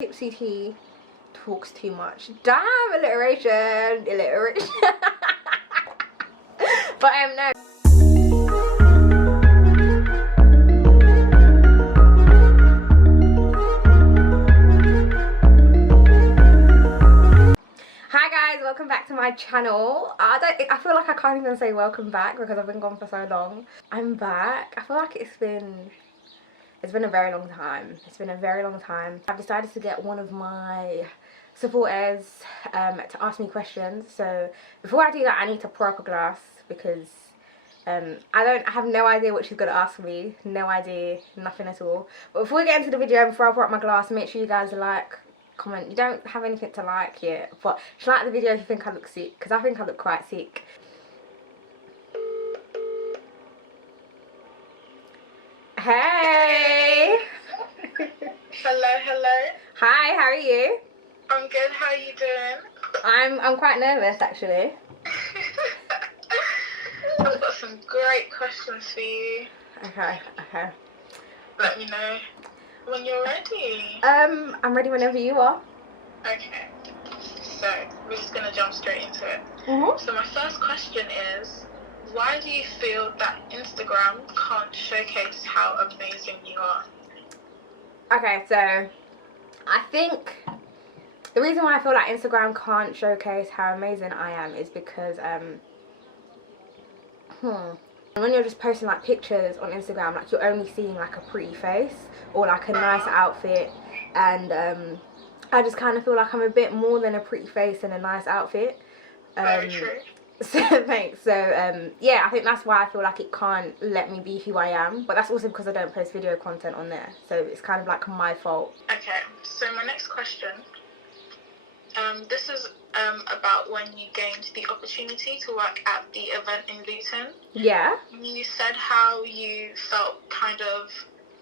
Tipsy tea talks too much. Damn, alliteration. But no. Hi guys, welcome back to my channel. I feel like I can't even say welcome back because I've been gone for so long. I'm back. I feel like it's been a very long time. I've decided to get one of my supporters to ask me questions. So before I do that, I need to pour up a glass because I have no idea what she's gonna ask me. No idea, nothing at all. But before we get into the video, before I pour up my glass, make sure you guys like, comment. You don't have anything to like yet, but just like the video if you think I look sick, because I think I look quite sick. Hey. Hello. Hi, how are you? I'm good. How are you doing? I'm quite nervous actually. I've got some great questions for you. Okay. Let me know when you're ready. I'm ready whenever you are. Okay. So we're just gonna jump straight into it. So my first question is, why do you feel that Instagram can't showcase how amazing you are? Okay, so I think the reason why I feel like Instagram can't showcase how amazing I am is because when you're just posting like pictures on Instagram, like you're only seeing like a pretty face or like a nice outfit, and I just kind of feel like I'm a bit more than a pretty face and a nice outfit. Very true. So thanks. So yeah, I think that's why I feel like it can't let me be who I am, but that's also because I don't post video content on there, so it's kind of like my fault. Okay, so my next question, this is about when you gained the opportunity to work at the event in Luton. Yeah. You said how you felt kind of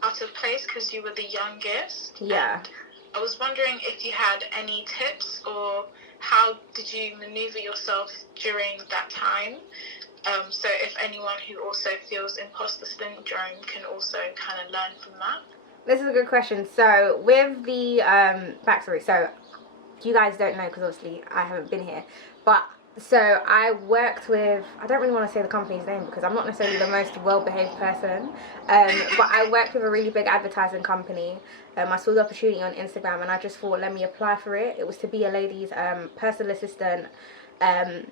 out of place because you were the youngest. Yeah. And I was wondering if you had any tips, or how did you maneuver yourself during that time? So if anyone who also feels imposter syndrome can also kind of learn from that. This is a good question. So with the backstory, so you guys don't know because obviously I haven't been here, but so I worked with, I don't really want to say the company's name because I'm not necessarily the most well-behaved person, but I worked with a really big advertising company. I saw the opportunity on Instagram and I just thought, let me apply for it. It was to be a lady's personal assistant, and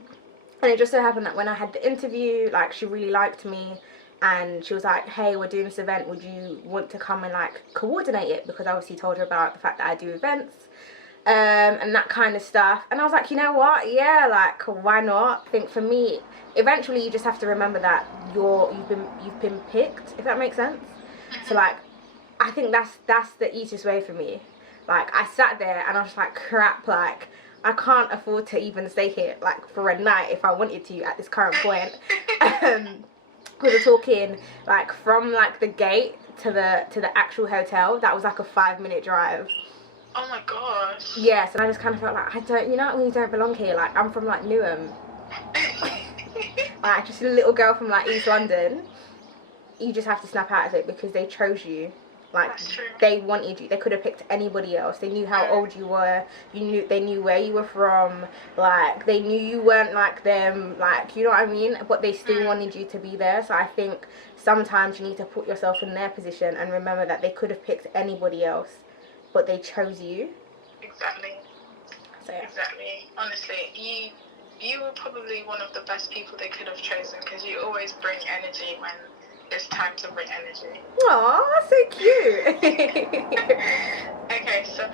it just so happened that when I had the interview, like, she really liked me and she was like, hey, we're doing this event, would you want to come and like coordinate it? Because I obviously told her about the fact that I do events and that kind of stuff, and I was like, you know what, yeah, like, why not? I think for me, eventually you just have to remember that you've been picked, if that makes sense. So like, I think that's the easiest way for me. Like, I sat there and I was like, crap, like, I can't afford to even stay here like for a night if I wanted to at this current point. Because we're talking like from like the gate to the actual hotel, that was like a 5-minute drive. Oh my gosh. Yes, and I just kind of felt like, you know when you don't belong here, like, I'm from like Newham. Like, just a little girl from like East London. You just have to snap out of it because they chose you. Like, they wanted you. They could have picked anybody else. They knew how old you were. They knew where you were from. Like, they knew you weren't like them. Like, you know what I mean? But they still wanted you to be there. So I think sometimes you need to put yourself in their position and remember that they could have picked anybody else, but they chose you. Exactly. So yeah. Exactly. Honestly, you were probably one of the best people they could have chosen because you always bring energy when it's time to bring energy. Aw, so cute. Okay, so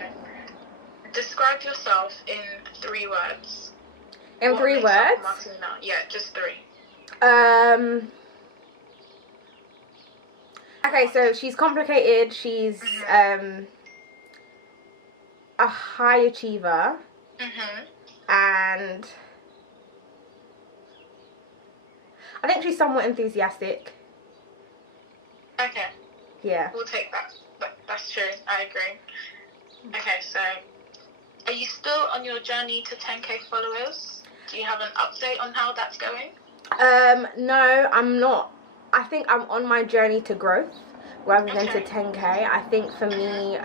describe yourself in 3 words. In 3 words? Martina? Yeah, just 3. Okay, so she's complicated. She's a high achiever, and I think she's somewhat enthusiastic. Okay. Yeah. We'll take that. That's true. I agree. Okay, so are you still on your journey to 10k followers? Do you have an update on how that's going? No, I'm not. I think I'm on my journey to growth rather than to 10k. I think for me,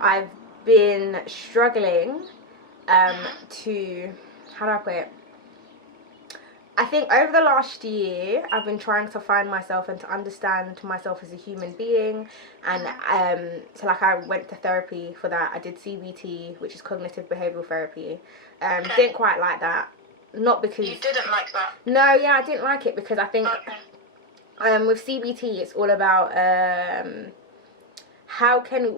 I've been struggling to, how do I put it? I think over the last year, I've been trying to find myself and to understand myself as a human being. And so like I went to therapy for that. I did CBT, which is cognitive behavioral therapy. Didn't quite like that. Not because... You didn't like that? No, yeah, I didn't like it because I think with CBT, it's all about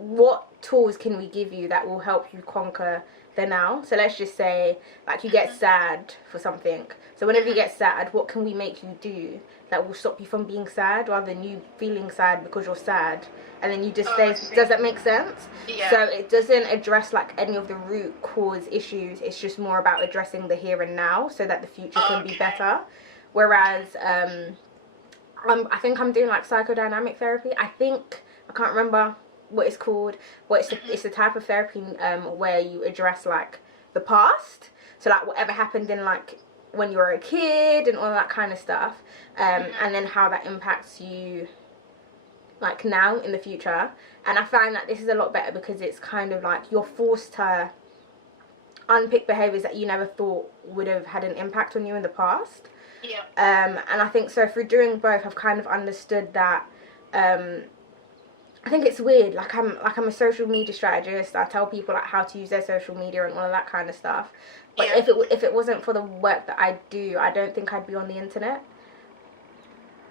what tools can we give you that will help you conquer the now. So let's just say, like, you get sad for something. So whenever you get sad, what can we make you do that will stop you from being sad, rather than you feeling sad because you're sad and then you just stay. Does that make sense? Yeah. So it doesn't address like any of the root cause issues. It's just more about addressing the here and now so that the future can be better. Whereas I think I'm doing like psychodynamic therapy. I can't remember what it's called, but it's the type of therapy where you address like the past. So like whatever happened in like when you were a kid and all that kind of stuff, and then how that impacts you like now in the future. And I find that this is a lot better because it's kind of like you're forced to unpick behaviors that you never thought would have had an impact on you in the past. Yeah. And I think so through doing both, I've kind of understood that I think it's weird, like I'm a social media strategist. I tell people like how to use their social media and all of that kind of stuff. But if it wasn't for the work that I do, I don't think I'd be on the internet.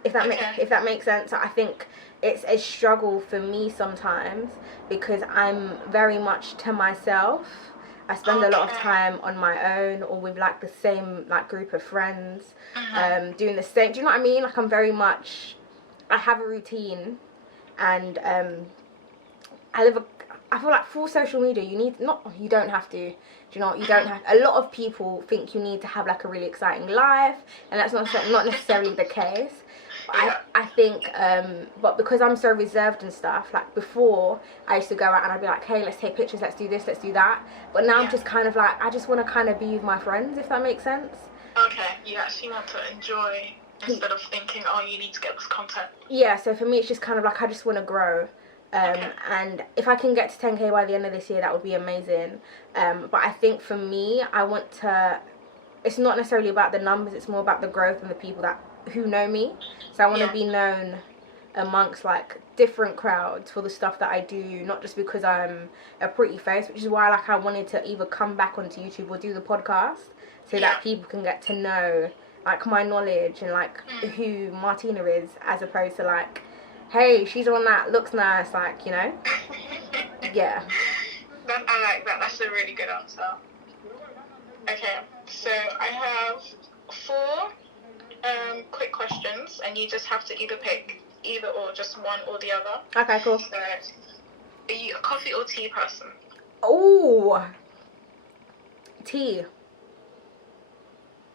If that makes sense. I think it's a struggle for me sometimes because I'm very much to myself. I spend a lot of time on my own or with like the same like group of friends, doing the same. Do you know what I mean? Like I have a routine. And I feel like for social media you don't have to, do you know what, you don't have, a lot of people think you need to have like a really exciting life, and that's not necessarily the case. But I think but because I'm so reserved and stuff, like before I used to go out and I'd be like, hey, let's take pictures, let's do this, let's do that. But now I'm just kind of like, I just want to kind of be with my friends, if that makes sense. Okay, you actually want to enjoy instead of thinking, oh, you need to get this content. Yeah, so for me it's just kind of like I just want to grow. And if I can get to 10k by the end of this year, that would be amazing. But I think for me, I want to, it's not necessarily about the numbers, it's more about the growth and the people who know me. So I want to be known amongst like different crowds for the stuff that I do, not just because I'm a pretty face, which is why like I wanted to either come back onto YouTube or do the podcast so that people can get to know like my knowledge and like who Martina is, as opposed to like, hey, she's the one that looks nice, like, you know. Yeah. I like that. That's a really good answer. Okay, so I have 4 quick questions, and you just have to either pick either or, just one or the other. Okay, cool. So, are you a coffee or tea person? Oh, tea.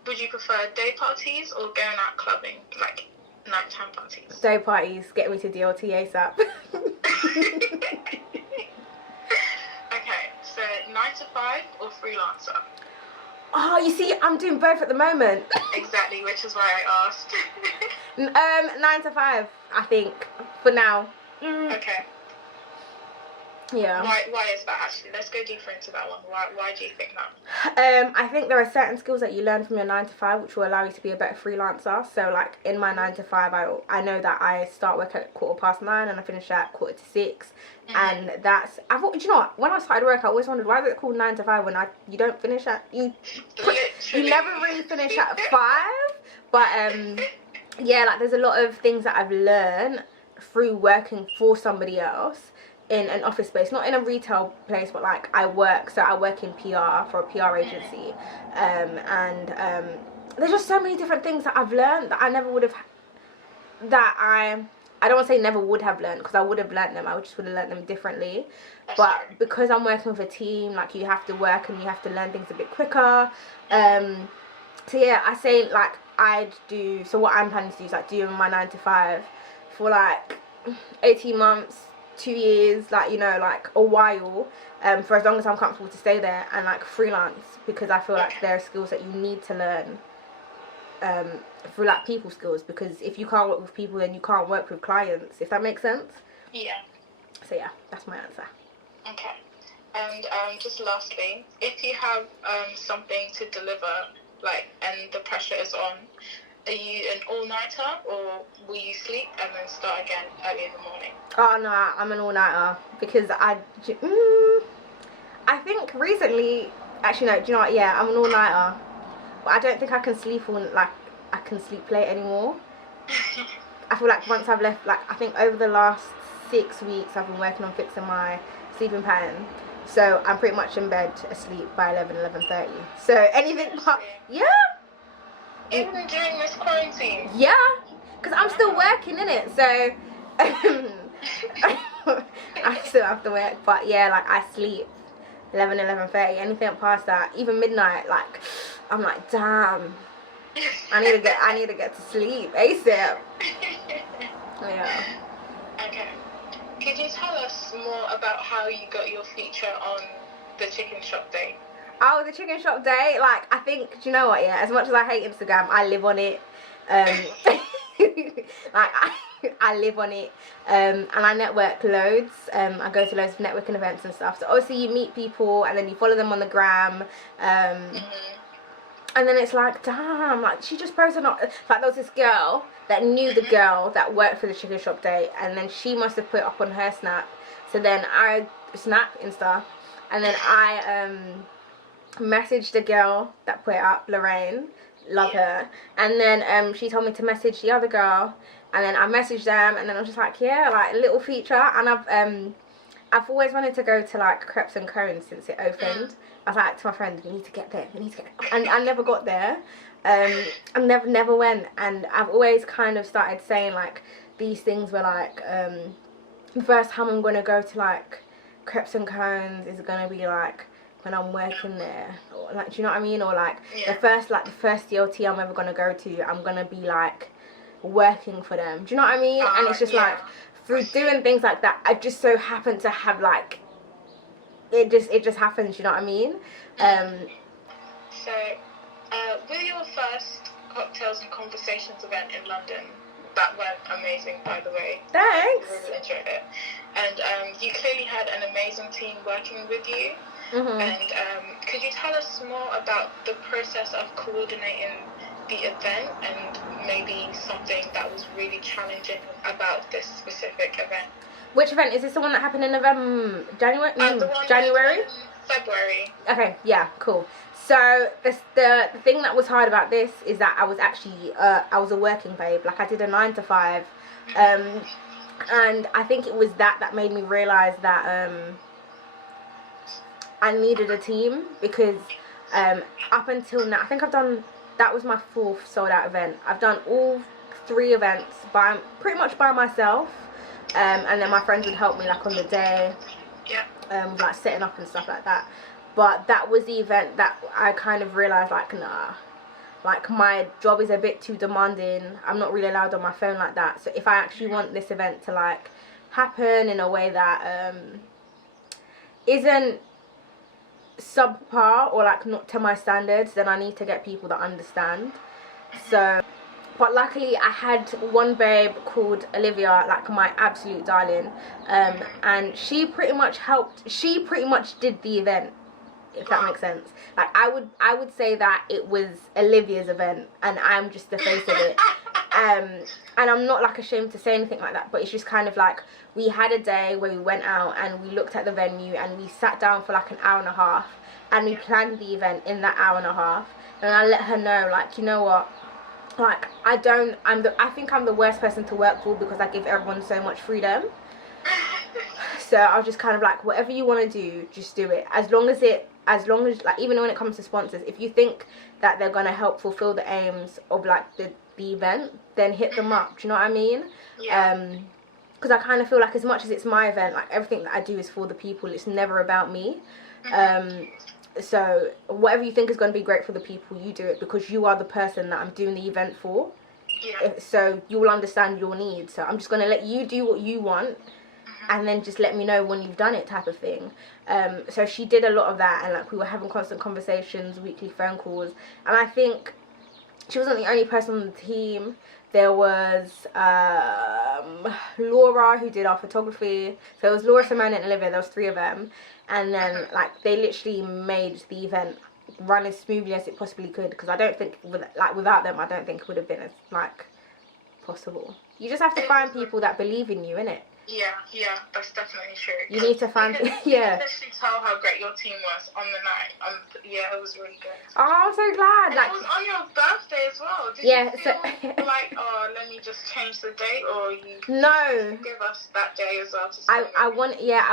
Would you prefer day parties or going out clubbing, like nighttime parties? Day parties, get me to DLT ASAP. Okay, so 9 to 5 or freelancer? Oh, you see, I'm doing both at the moment. Exactly, which is why I asked. 9 to 5, I think, for now. Okay. Yeah. Why is that actually? Let's go deeper into that one. Why do you think that? I think there are certain skills that you learn from your 9 to 5 which will allow you to be a better freelancer. So like in my 9 to 5, I know that I start work at 9:15 and I finish at 5:45. And that's, I thought, do you know what, when I started work I always wondered why is it called 9 to 5 when you don't finish at, you never really finish at 5. But yeah, like there's a lot of things that I've learned through working for somebody else in an office space, not in a retail place, but like I work in PR for a PR agency, and there's just so many different things that I've learned that I never would have, that I don't want to say never would have learned, because I would have learned them, I just would have learned them differently. But because I'm working with a team, like you have to work and you have to learn things a bit quicker. So yeah, I say like so what I'm planning to do is like doing my 9 to 5 for like 18 months, 2 years, like, you know, like a while, for as long as I'm comfortable to stay there, and like freelance, because I feel like there are skills that you need to learn through like people skills, because if you can't work with people then you can't work with clients, if that makes sense. Yeah. So yeah, that's my answer. Okay. And just lastly, if you have something to deliver, like, and the pressure is on, are you an all-nighter, or will you sleep and then start again early in the morning? Oh no, I'm an all-nighter because I think recently, actually no, do you know what? Yeah, I'm an all-nighter, but I don't think I can sleep I can sleep late anymore. I feel like once I've left, like, I think over the last 6 weeks I've been working on fixing my sleeping pattern, so I'm pretty much in bed asleep by 11:30. So anything yeah, Even during this quarantine? yeah, because I'm still working in it, so I still have to work. But yeah, like, I sleep 11:30. Anything past that, even midnight, like, I'm like, damn, I need to get to sleep ASAP. Yeah. Okay. Could you tell us more about how you got your feature on the chicken shop day? Oh, the chicken shop day, like, I think, do you know what, yeah, as much as I hate Instagram, I live on it. Like, I live on it, and I network loads. I go to loads of networking events and stuff, so obviously you meet people and then you follow them on the gram, and then it's like, damn, like, she just posted like, there was this girl that knew the girl that worked for the chicken shop day, and then she must have put it up on her snap, so then I Insta, and then I messaged the girl that put it up, Lorraine, love her, and then she told me to message the other girl, and then I messaged them, and then I was just like, yeah, like, a little feature. And I've always wanted to go to, like, Crepes and Cones since it opened. I was like to my friend, we need to get there, and I never got there. I never went, and I've always kind of started saying, like, these things were like, the first time I'm gonna go to, like, Crepes and Cones is gonna be like when I'm working there, or, like, do you know what I mean? Or like, the first DLT I'm ever gonna go to, I'm gonna be like working for them. Do you know what I mean? And it's just like, through doing things like that, I just so happen to have, like, it just happens. You know what I mean? So, with your first Cocktails and Conversations event in London, that went amazing, by the way. Thanks. I really enjoyed it. And you clearly had an amazing team working with you. And could you tell us more about the process of coordinating the event, and maybe something that was really challenging about this specific event? Which event? Is this the one that happened in November? January? The one January? in February. Okay, yeah, cool. So the thing that was hard about this is that I was actually I was a working babe. Like, I did a 9 to 5, and I think it was that made me realize that I needed a team, because up until now, I think that was my 4th sold out event. I've done all 3 events pretty much by myself, and then my friends would help me, like, on the day, like setting up and stuff like that. But that was the event that I kind of realized, like, nah, like, my job is a bit too demanding. I'm not really allowed on my phone like that. So if I actually want this event to, like, happen in a way that isn't subpar, or, like, not to my standards, then I need to get people that understand. So, but luckily I had one babe called Olivia, like, my absolute darling, and she pretty much did the event, if that makes sense. Like, I would say that it was Olivia's event, and I'm just the face of it. And I'm not, like, ashamed to say anything like that, but it's just kind of like, we had a day where we went out and we looked at the venue and we sat down for, like, an hour and a half, and we planned the event in that hour and a half. And I let her know, like, you know what, like, I think I'm the worst person to work for, because I give everyone so much freedom. So I was just kind of like, whatever you want to do, just do it. As long as, like, even when it comes to sponsors, if you think that they're going to help fulfill the aims of, like, the event, then hit them up. Do you know what I mean? Because I kind of feel like, as much as it's my event, like, everything that I do is for the people. It's never about me. So whatever you think is going to be great for the people, you do it, because you are the person that I'm doing the event for. So you will understand your needs. So I'm just going to let you do what you want, and then just let me know when you've done it, type of thing. So she did a lot of that, and, like, we were having constant conversations, weekly phone calls, and I think she wasn't the only person on the team There was Laura, who did our photography. So it was Laura, Simone, and Olivia. There was 3 of them, and then like they literally made the event run as smoothly as it possibly could. Because I don't think without them, I don't think it would have been as like possible. You just have to find people that believe in you, innit? Yeah, that's definitely true. You need to find, you yeah. can literally tell how great your team was on the night. Yeah, it was really good. Oh, I'm so glad. And like, it was on your birthday as well. Did yeah, you feel like, oh, let me just change the date, or you no, give us that day as well? I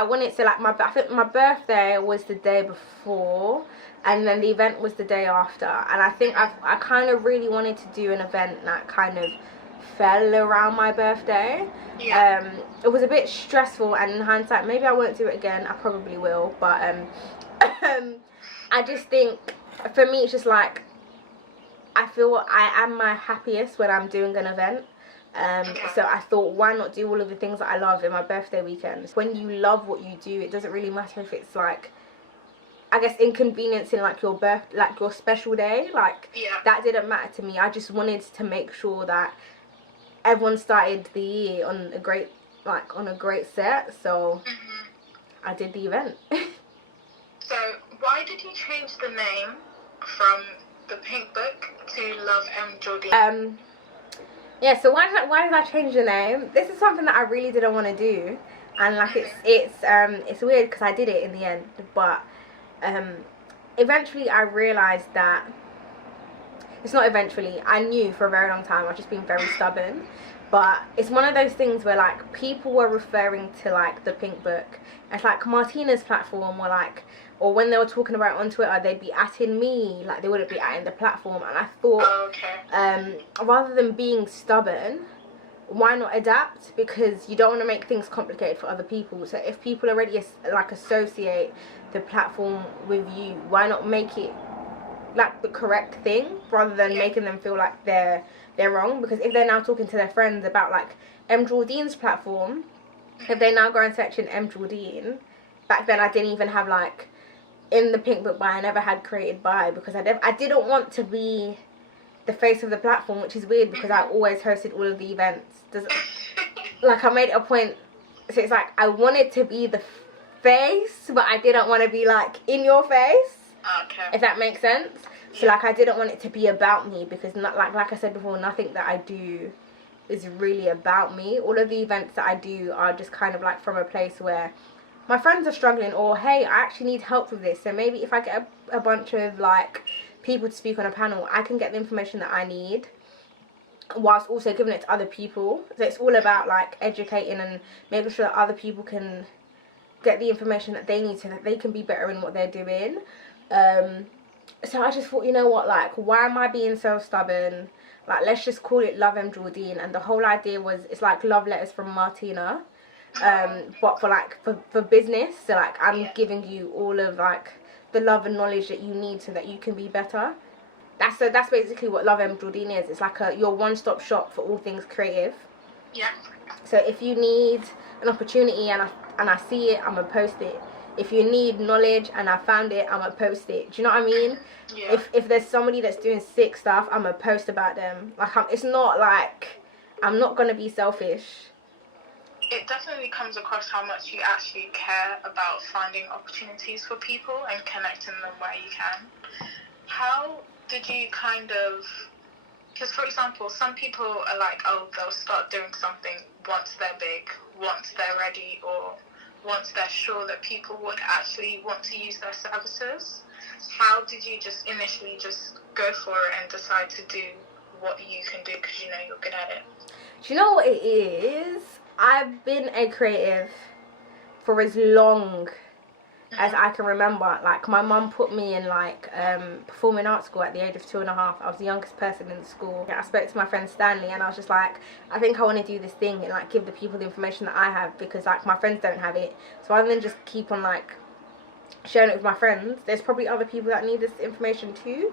wanted to like I think my birthday was the day before, and then the event was the day after, and I think I kind of really wanted to do an event that kind of fell around my birthday. Yeah. It was a bit stressful, and in hindsight maybe I won't do it again. I probably will, but I just think for me it's just like I feel I am my happiest when I'm doing an event. So I thought, why not do all of the things that I love in my birthday weekend? When you love what you do, it doesn't really matter if it's like, I guess, inconveniencing like your your special day. Like, that didn't matter to me. I just wanted to make sure that everyone started the year on a great set. So I did the event. So why did you change the name from the Pink Book to Love M Gordeen? Yeah, so why did I change the name? This is something that I really didn't want to do, and like it's weird because I did it in the end, but eventually I realized that it's not eventually. I knew for a very long time. I've just been very stubborn, but it's one of those things where like people were referring to like the Pink Book as like Martina's platform, or when they were talking about it on Twitter, they'd be atting me, like they wouldn't be atting the platform. And I thought, rather than being stubborn, why not adapt? Because you don't want to make things complicated for other people. So if people already like associate the platform with you, why not make it like the correct thing rather than making them feel like they're wrong? Because if they're now talking to their friends about like M Gordeen's platform, if they now go and search in M Gordeen, back then I didn't even have like in the Pink Book by, I never had created by, because I didn't want to be the face of the platform, which is weird because I always hosted all of the events. Like I made it a point, so it's like I wanted to be the face, but I didn't want to be like in your face. If that makes sense. So like I didn't want it to be about me, because not like I said before, nothing that I do is really about me. All of the events that I do are just kind of like from a place where my friends are struggling, or hey, I actually need help with this. So maybe if I get a bunch of like people to speak on a panel, I can get the information that I need whilst also giving it to other people. So it's all about like educating and making sure that other people can get the information that they need so that they can be better in what they're doing. So I just thought, you know what, like, why am I being so stubborn? Like, let's just call it Love M Gordeen. And the whole idea was, it's like love letters from Martina, but for business. So like I'm giving you all of like the love and knowledge that you need so that you can be better. That's basically what Love M Gordeen is. It's like your one-stop shop for all things creative. So if you need an opportunity and I see it, I'm gonna post it. If you need knowledge and I found it, I'm gonna post it. Do you know what I mean? If there's somebody that's doing sick stuff, I'm gonna post about them. Like it's not like I'm not gonna be selfish. It definitely comes across how much you actually care about finding opportunities for people and connecting them where you can. How did you kind of, because for example, some people are like, oh, they'll start doing something once they're big, once they're ready, or once they're sure that people would actually want to use their services. How did you just initially just go for it and decide to do what you can do because you know you're good at it? Do you know what it is? I've been a creative for as long as I can remember. Like my mum put me in like performing arts school at the age of 2.5. I was the youngest person in the school. I spoke to my friend Stanley and I was just like, I think I want to do this thing and like give the people the information that I have, because like my friends don't have it. So rather than just keep on like sharing it with my friends, there's probably other people that need this information too.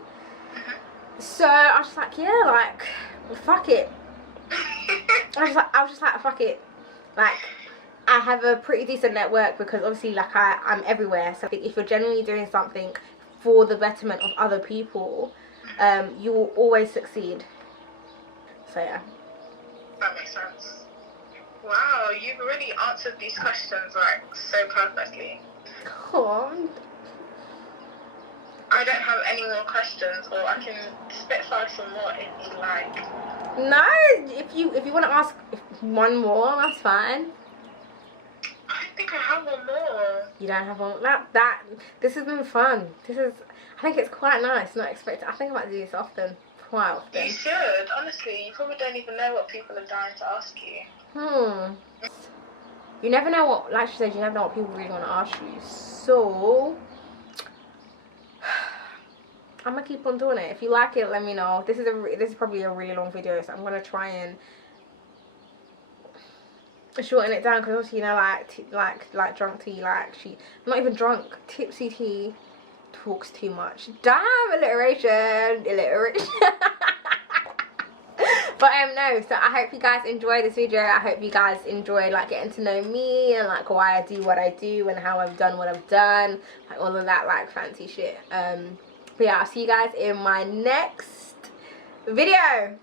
So I was just like, yeah, like fuck it. I was just like fuck it. Like I have a pretty decent network because obviously like I'm everywhere. So I think if you're genuinely doing something for the betterment of other people, you will always succeed. So yeah. That makes sense. Wow, you've really answered these questions like so perfectly. Cool. I don't have any more questions, or I can spitfire some more if you like. No, if you want to ask one more, that's fine. I think I have one more. You don't have one. This has been fun. I think it's quite nice. Not expected. I think I might do this quite often. You should. Honestly, you probably don't even know what people are dying to ask you. You never know what, like she said, you never know what people really want to ask you. So I'm gonna keep on doing it. If you like it, let me know. This is probably a really long video, so I'm gonna try and shorten it down, because obviously, you know, like drunk tea, not even drunk, tipsy tea talks too much. Damn, alliteration. But no, so I hope you guys enjoyed this video. I hope you guys enjoyed like getting to know me and like why I do what I do and how I've done what I've done, like all of that like fancy shit. But yeah, I'll see you guys in my next video.